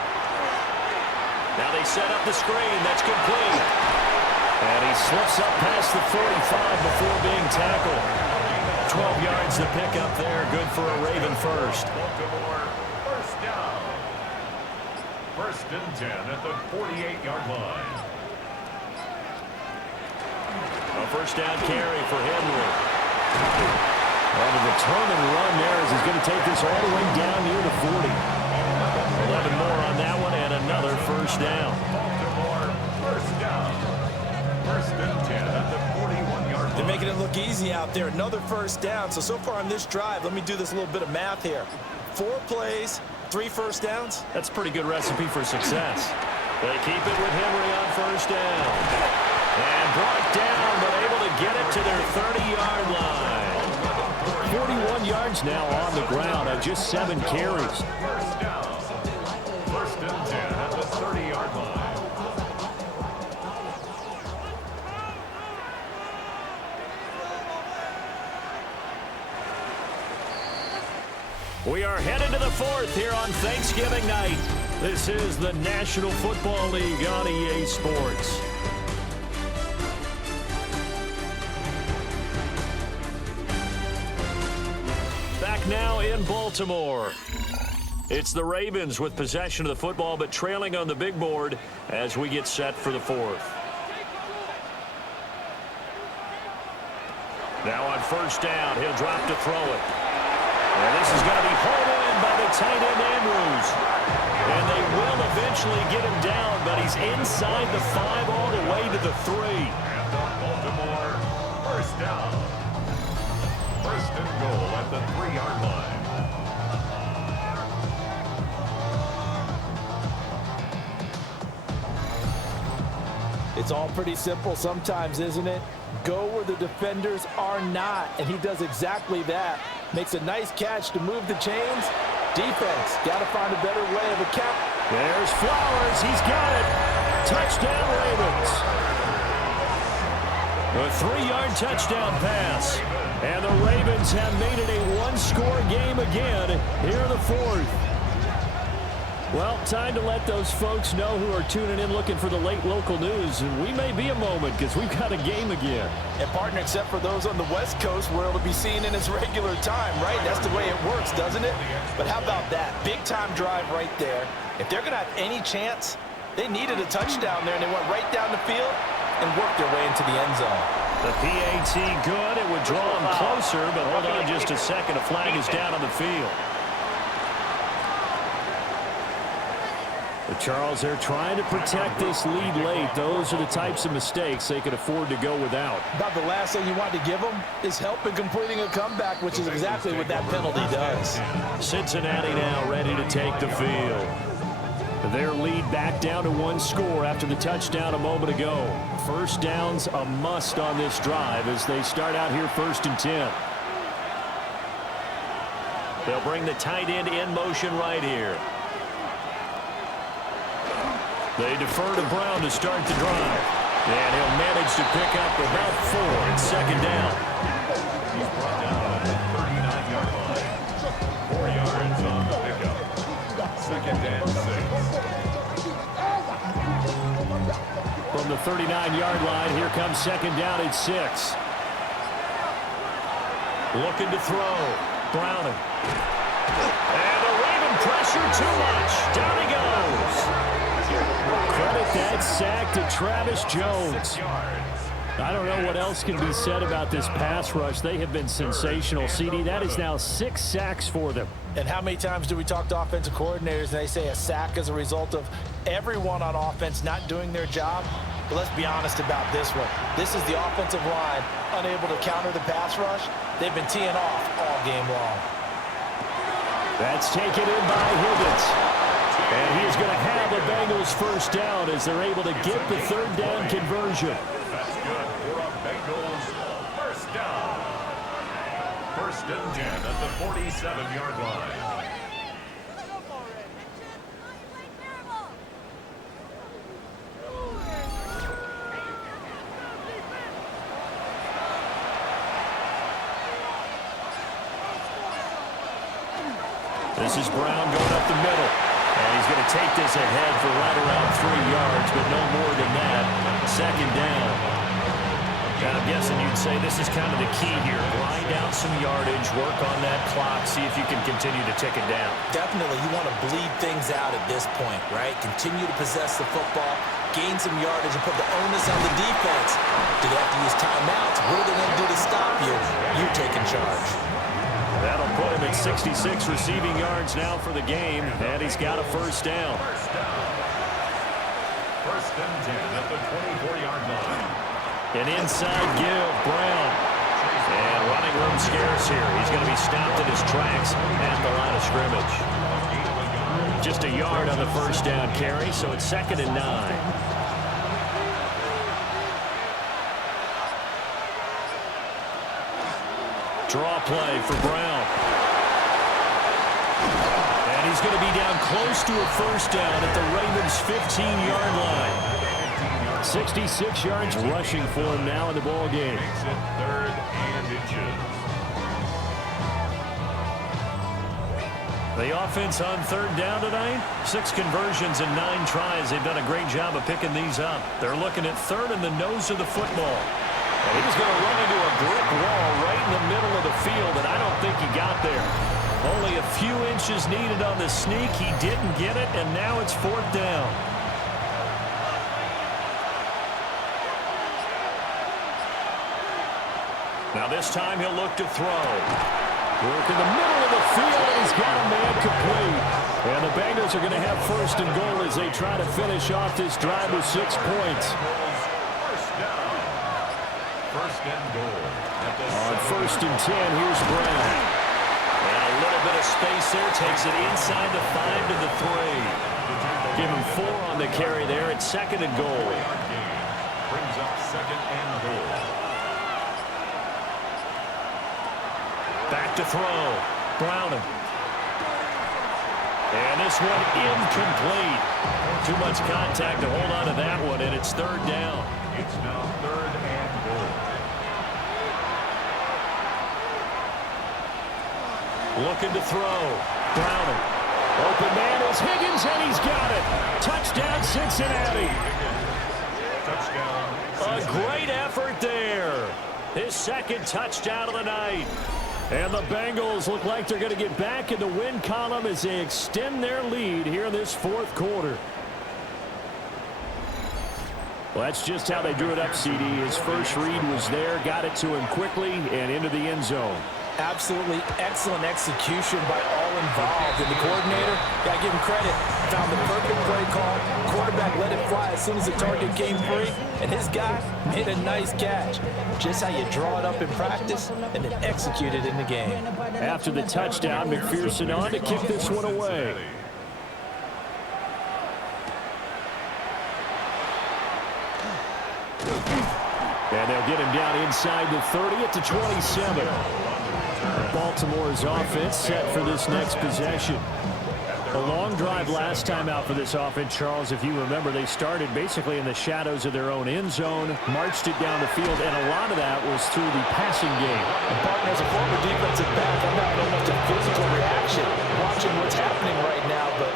Now they set up the screen. That's complete. And he slips up past the 45 before being tackled. 12 yards to pick up there. Good for a Raven first. Baltimore, 1st down. 1st and 10 at the 48-yard line. A 1st down carry for Henry. And a determined run there as he's going to take this all the way down near the 40. 11 more on that one and another 1st down. Baltimore, 1st down. 1st and 10 at the 41-yard line. They're making it look easy out there. Another 1st down. So far on this drive, let me do this little bit of math here. 4 plays, 3 1st downs. That's a pretty good recipe for success. They keep it with Henry on 1st down. And brought down, but able to get it to their 30-yard line. 41 yards now on the ground on just 7 carries. 1st down. fourth here on Thanksgiving night. This is the National Football League on EA Sports. Back now in Baltimore. It's the Ravens with possession of the football, but trailing on the big board as we get set for the fourth. Now on first down, he'll drop to throw it. And this is going to be hauled in by the tight end Andrews. And they will eventually get him down, but he's inside the 5 all the way to the 3. And the Baltimore first down. First and goal at the 3-yard line. It's all pretty simple sometimes, isn't it? Go where the defenders are not, and he does exactly that. Makes a nice catch to move the chains. Defense, got to find a better way of account. There's Flowers. He's got it. Touchdown, Ravens. A 3-yard touchdown pass. And the Ravens have made it a one-score game again here in the fourth. Well, time to let those folks know who are tuning in looking for the late local news. And we may be a moment because we've got a game again. And partner, except for those on the West Coast where it'll be seen in its regular time, right? That's the way it works, doesn't it? But how about that? Big-time drive right there. If they're going to have any chance, they needed a touchdown there, and they went right down the field and worked their way into the end zone. The PAT good. It would draw them closer, but hold on just a second. A flag is down on the field. But Charles, they're trying to protect this lead late. Those are the types of mistakes they could afford to go without. About the last thing you want to give them is help in completing a comeback, which is exactly what that penalty does. Cincinnati now ready to take the field. Their lead back down to 1 score after the touchdown a moment ago. First down's a must on this drive as they start out here 1st and 10. They'll bring the tight end in motion right here. They defer to Brown to start the drive. And he'll manage to pick up about 4 in 2nd down. He's brought down at the 39-yard line. 4 yards on the pickup. 2nd and 6. From the 39-yard line, here comes 2nd down at 6. Looking to throw. Browning. And the Raven pressure too much. Down he goes. Credit that sack to Travis Jones. I don't know what else can be said about this pass rush. They have been sensational, CD. That is now 6 sacks for them. And how many times do we talk to offensive coordinators and they say a sack is a result of everyone on offense not doing their job? But let's be honest about this one. This is the offensive line unable to counter the pass rush. They've been teeing off all game long. That's taken in by Higgins. And he's going to have the Bengals first down as they're able to get the 3rd down conversion. That's good for a Bengals first down. 1st and 10 at the 47-yard line. This is Brown going up the middle. And he's going to take this ahead for right around 3 yards, but no more than that. 2nd down. And I'm guessing you'd say this is kind of the key here. Grind out some yardage, work on that clock, see if you can continue to tick it down. Definitely, you want to bleed things out at this point, right? Continue to possess the football, gain some yardage, and put the onus on the defense. Do they have to use timeouts? What are they going to do to stop you? You taking charge. That'll put him at 66 receiving yards now for the game, and he's got a first down. 1st and 10 at the 24-yard line. An inside give, Brown. And running room scarce here. He's going to be stopped in his tracks at the line of scrimmage. Just a yard on the first down carry, so it's 2nd and 9. Draw play for Brown. And he's going to be down close to a first down at the Ravens' 15-yard line. 66 yards rushing for him now in the ball game. Makes it 3rd and inches. The offense on third down tonight, 6 conversions and 9 tries. They've done a great job of picking these up. They're looking at third in the nose of the football. And he's going to run into a brick wall right in the middle of the field, and I don't think he got there. Only a few inches needed on the sneak. He didn't get it, and now it's 4th down. Now this time he'll look to throw. Work in the middle of the field, and he's got a man complete. And the Bengals are going to have 1st and goal as they try to finish off this drive with 6 points. First down. 1st and goal. On 1st and 10, here's Brown. And a little bit of space there. Takes it inside the 5 to the 3. Give him 4 on the carry there. It's 2nd and goal. Brings up 2nd and goal. Back to throw. Browning. And this one incomplete. Too much contact to hold on to that one, and it's 3rd down. It's now 3rd and goal. Looking to throw. Browning. Open man is Higgins, and he's got it. Touchdown, Cincinnati. Touchdown. A great effort there. His 2nd touchdown of the night. And the Bengals look like they're going to get back in the win column as they extend their lead here in this 4th quarter. Well, that's just how they drew it up, CD. His first read was there, got it to him quickly, and into the end zone. Absolutely excellent execution by all involved. And the coordinator, got to give him credit, found the perfect play call. Quarterback let it fly as soon as the target came free. And his guy made a nice catch. Just how you draw it up in practice and then execute it in the game. After the touchdown, McPherson on to kick this one away. And they'll get him down inside the 30 at the 27. Baltimore's offense set for this next possession. A long drive last time out for this offense, Charles. If you remember, they started basically in the shadows of their own end zone, marched it down the field, and a lot of that was through the passing game. And partner, as a former defensive back, I'm not so much a physical reaction watching what's happening right now, but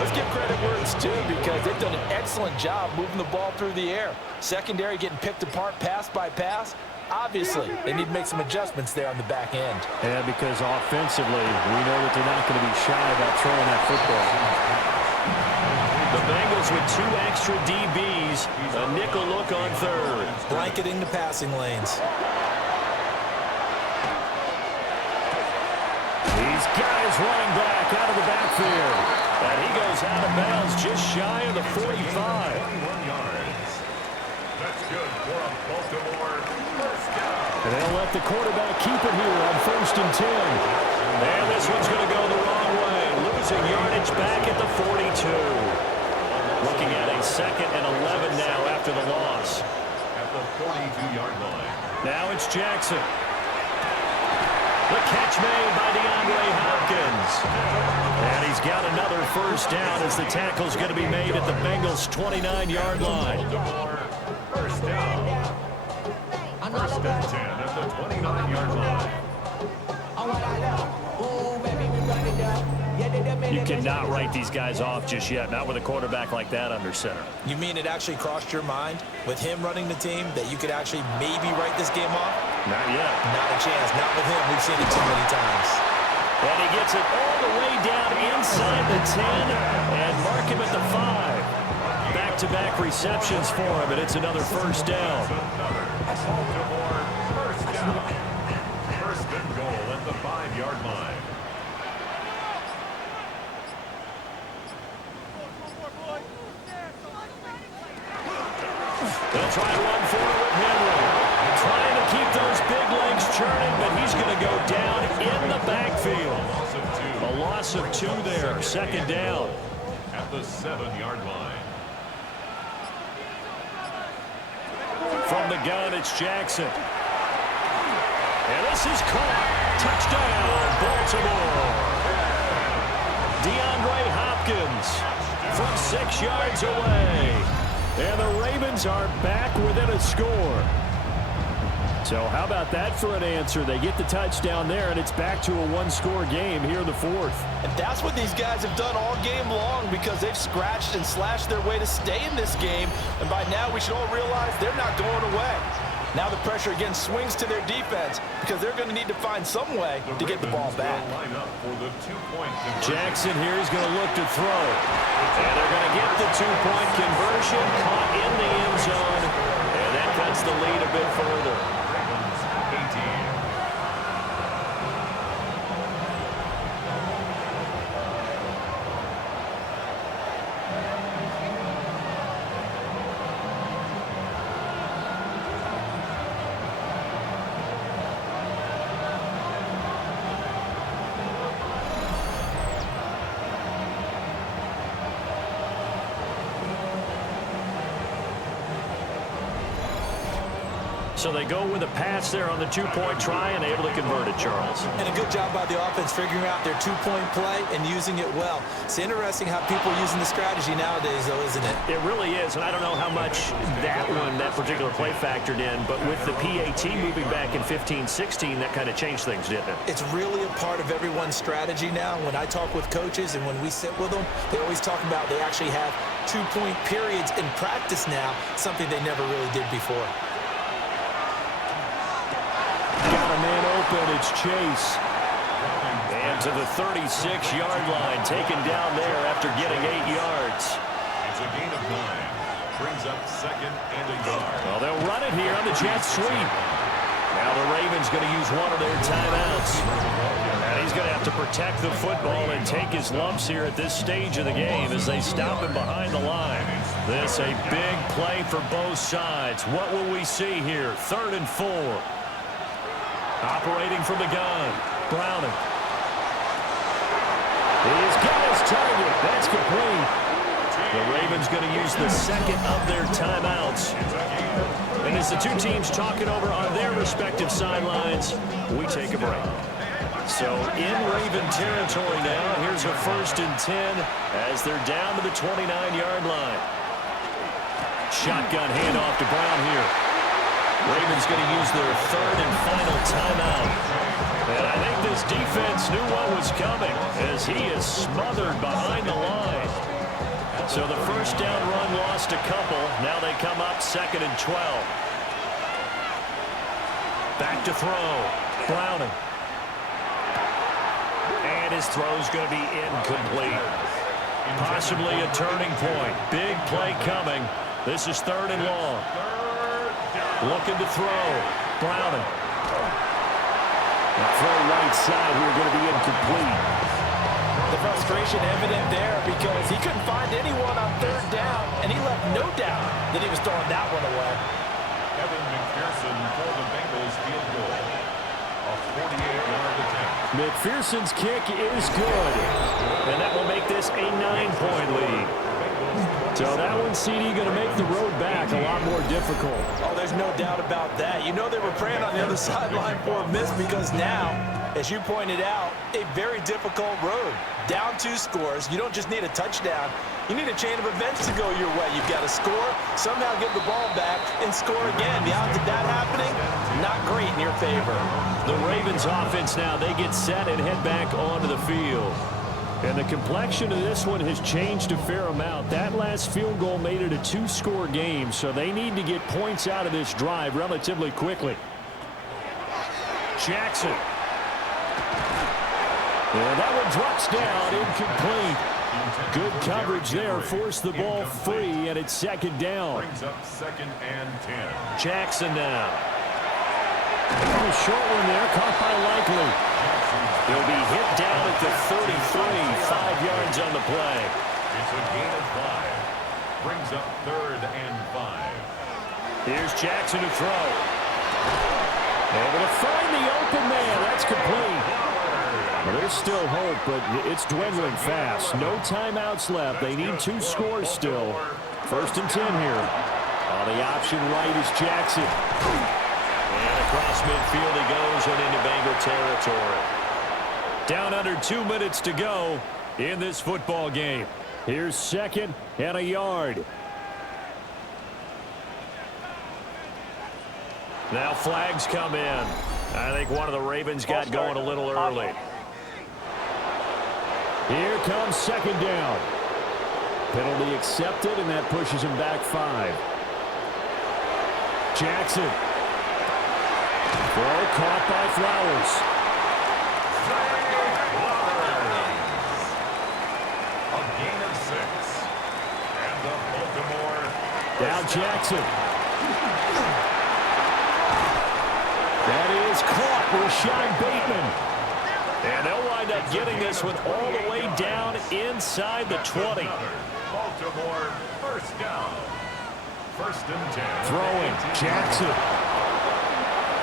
let's give credit where it's due because they've done an excellent job moving the ball through the air. Secondary getting picked apart pass by pass. Obviously, they need to make some adjustments there on the back end. Yeah, because offensively, we know that they're not going to be shy about throwing that football. The Bengals with 2 extra DBs, a nickel look on third. Blanketing the passing lanes. He's got his running back out of the backfield. And he goes out of bounds just shy of the 45. 21 yards. That's good for a Baltimore first down. And they'll let the quarterback keep it here on 1st and 10. And this one's going to go the wrong way. Losing yardage back at the 42. Looking at a 2nd and 11 now after the loss. At the 42-yard line. Now it's Jackson. The catch made by DeAndre Hopkins. And he's got another first down as the tackle's going to be made at the Bengals' 29-yard line. First down. 1st and 10 at the 29-yard line. You cannot write these guys off just yet, not with a quarterback like that under center. You mean it actually crossed your mind with him running the team that you could actually maybe write this game off? Not yet. Not a chance. Not with him. We've seen it too many times. And he gets it all the way down inside the 10 and mark him at the 5. Back-to-back receptions for him, and it's another first down. Baltimore first down. 1st and goal at the 5-yard line. They'll try to run forward with Henry. Trying to keep those big legs churning, but he's going to go down in the backfield. A loss of 2 there, 2nd down. At the 7-yard line. From the gun, it's Jackson. And this is caught. Touchdown, Baltimore. DeAndre Hopkins from 6 yards away. And the Ravens are back within a score. So how about that for an answer? They get the touchdown there, and it's back to a one-score game here in the fourth. And that's what these guys have done all game long because they've scratched and slashed their way to stay in this game. And by now, we should all realize they're not going away. Now the pressure again swings to their defense because they're going to need to find some way to get the ball back. Jackson here is going to look to throw. And they're going to get the two-point conversion caught in the end zone. And that cuts the lead a bit further. So they go with a pass there on the two-point try and able to convert it, Charles. And a good job by the offense figuring out their two-point play and using it well. It's interesting how people are using the strategy nowadays, though, isn't it? It really is, and I don't know how much that particular play factored in, but with the PAT moving back in 15-16, that kind of changed things, didn't it? It's really a part of everyone's strategy now. When I talk with coaches and when we sit with them, they always talk about they actually have two-point periods in practice now, something they never really did before. Got a man open, it's Chase. And to the 36-yard line, taken down there after getting 8 yards. It's a gain of 9. Brings up second and a yard. Well, they'll run it here on the jet sweep. Now the Ravens going to use one of their timeouts. And he's going to have to protect the football and take his lumps here at this stage of the game as they stop him behind the line. This a big play for both sides. What will we see here? 3rd and 4. Operating from the gun. Browning. He's got his target. That's complete. The Ravens going to use the second of their timeouts. And as the two teams talking over on their respective sidelines, we take a break. So in Raven territory now, here's a 1st and 10 as they're down to the 29-yard line. Shotgun handoff to Brown here. Ravens going to use their 3rd and final timeout. And I think this defense knew what was coming as he is smothered behind the line. So the first down run lost a couple. Now they come up 2nd and 12. Back to throw. Browning. And his throw's going to be incomplete. Possibly a turning point. Big play coming. This is 3rd and long. Looking to throw. Browning. The throw right side here going to be incomplete. The frustration evident there because he couldn't find anyone on 3rd down, and he left no doubt that he was throwing that one away. Kevin McPherson for the Bengals field goal. A 48-yard attempt. McPherson's kick is good. And that will make this a 9-point lead. So that one, CD, going to make the road back a lot more difficult. Oh, there's no doubt about that. You know they were praying on the other sideline for a miss because now, as you pointed out, a very difficult road. Down 2 scores. You don't just need a touchdown. You need a chain of events to go your way. You've got to score, somehow get the ball back, and score again. The odds of that happening, not great in your favor. The Ravens offense now, they get set and head back onto the field. And the complexion of this one has changed a fair amount. That last field goal made it a 2-score game, so they need to get points out of this drive relatively quickly. Jackson. And that one drops down, incomplete. Good coverage there, forced the ball free, and it's 2nd down. Brings up 2nd and 10. Jackson now. A short one there, caught by Likely. He'll be hit down at the 33, 5 yards on the play. It's a gain of 5. Brings up 3rd and 5. Here's Jackson to throw. Able to find the open man. That's complete. Well, there's still hope, but it's dwindling fast. No timeouts left. They need 2 scores still. 1st and 10 here. On the option right is Jackson. And across midfield he goes and into Bengal territory. Down under 2 minutes to go in this football game. Here's 2nd and a yard. Now flags come in. I think one of the Ravens got going a little early. Here comes second down. Penalty accepted, and that pushes him back 5. Jackson. Throw caught by Flowers. A gain of 6. And the Baltimore. Now Jackson. That is caught. Rashad Bateman. And they'll wind up getting this one all the way down inside the 20. Baltimore first down. 1st and 10. Throwing. Jackson.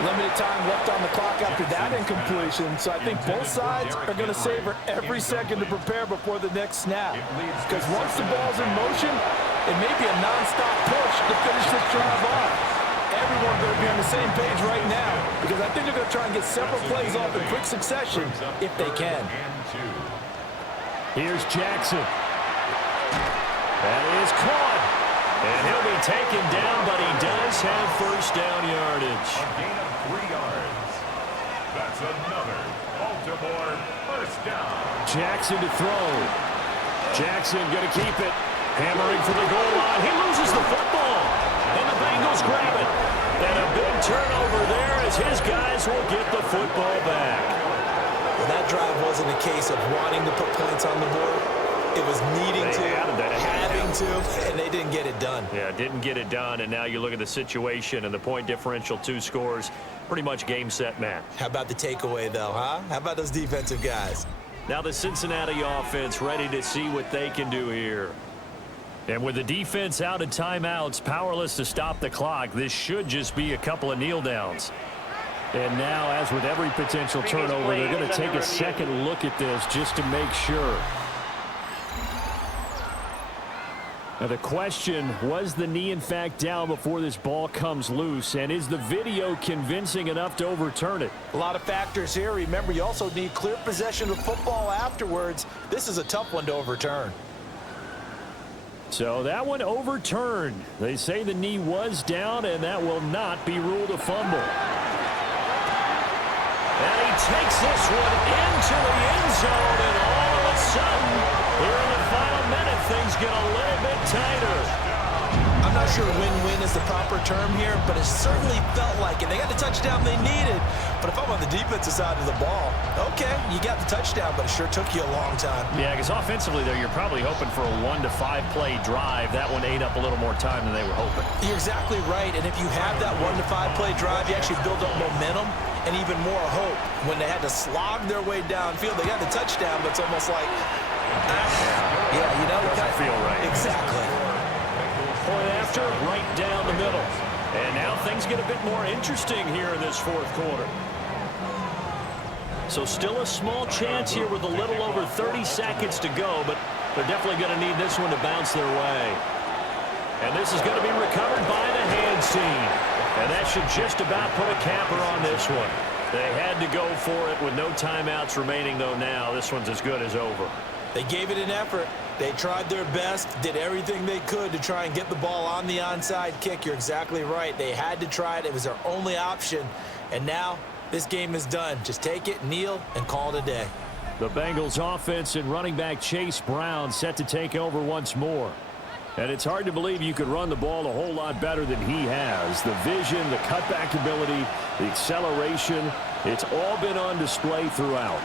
Limited time left on the clock after that incompletion, so I think both sides are going to savor every second to prepare before the next snap. Because once the ball's in motion, it may be a non-stop push to finish this drive off. Everyone's going to be on the same page right now, because I think they're going to try and get several plays off in quick succession if they can. Here's Jackson. That is caught. And he'll be taken down, but he does have first down yardage. A gain of 3 yards. That's another Baltimore first down. Jackson to throw. Jackson going to keep it. Hammering for the goal line. He loses the football. And the Bengals grab it. And a big turnover there as his guys will get the football back. Well, that drive wasn't a case of wanting to put points on the board. It was needing to, having to, and they didn't get it done. Yeah, didn't get it done, and now you look at the situation and the point differential, 2 scores, pretty much game, set, match. How about the takeaway, though, huh? How about those defensive guys? Now the Cincinnati offense ready to see what they can do here. And with the defense out of timeouts, powerless to stop the clock, this should just be a couple of kneel downs. And now, as with every potential turnover, they're going to take a second look at this just to make sure. Now the question, was the knee in fact down before this ball comes loose? And is the video convincing enough to overturn it? A lot of factors here. Remember, you also need clear possession of football afterwards. This is a tough one to overturn. So that one overturned. They say the knee was down, and that will not be ruled a fumble. And he takes this one into the end zone, and all of a sudden, here in the final minute, things get a little bit tighter. I'm not sure win-win is the proper term here, but it certainly felt like it. They got the touchdown they needed, but if I'm on the defensive side of the ball, okay, you got the touchdown, but it sure took you a long time. Yeah, because offensively, though, you're probably hoping for a 1 to 5 play drive. That one ate up a little more time than they were hoping. You're exactly right, and if you have that 1 to 5 play drive, you actually build up momentum and even more hope. When they had to slog their way downfield, they got the touchdown, but it's almost like, yeah, you know, doesn't feel right. Exactly. Point after, right down the middle. And now things get a bit more interesting here in this 4th quarter. So still a small chance here with a little over 30 seconds to go, but they're definitely going to need this one to bounce their way. And this is going to be recovered by the hands team. And that should just about put a capper on this one. They had to go for it with no timeouts remaining, though. Now this one's as good as over. They gave it an effort. They tried their best, did everything they could to try and get the ball on the onside kick. You're exactly right. They had to try it. It was their only option. And now this game is done. Just take it, kneel, and call it a day. The Bengals offense and running back Chase Brown set to take over once more. And it's hard to believe you could run the ball a whole lot better than he has. The vision, the cutback ability, the acceleration, it's all been on display throughout.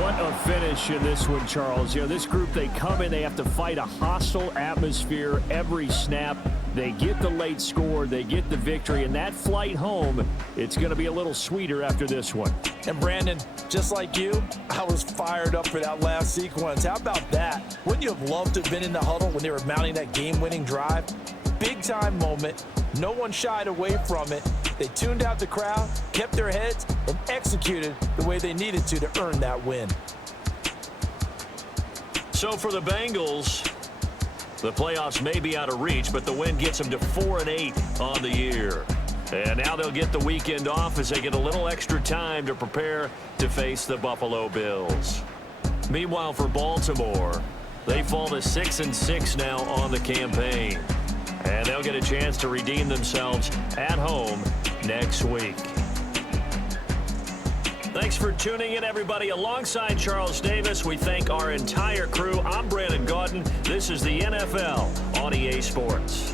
What a finish in this one, Charles. You know, this group, they come in, they have to fight a hostile atmosphere every snap. They get the late score, they get the victory, and that flight home, it's going to be a little sweeter after this one. And Brandon, just like you, I was fired up for that last sequence. How about that? Wouldn't you have loved to have been in the huddle when they were mounting that game-winning drive? Big-time moment. No one shied away from it. They tuned out the crowd, kept their heads, and executed the way they needed to earn that win. So for the Bengals, the playoffs may be out of reach, but the win gets them to 4-8 on the year. And now they'll get the weekend off as they get a little extra time to prepare to face the Buffalo Bills. Meanwhile, for Baltimore, they fall to 6-6 now on the campaign. And they'll get a chance to redeem themselves at home next week. Thanks for tuning in, everybody. Alongside Charles Davis, we thank our entire crew. I'm Brandon Gaudin. This is the NFL on EA Sports.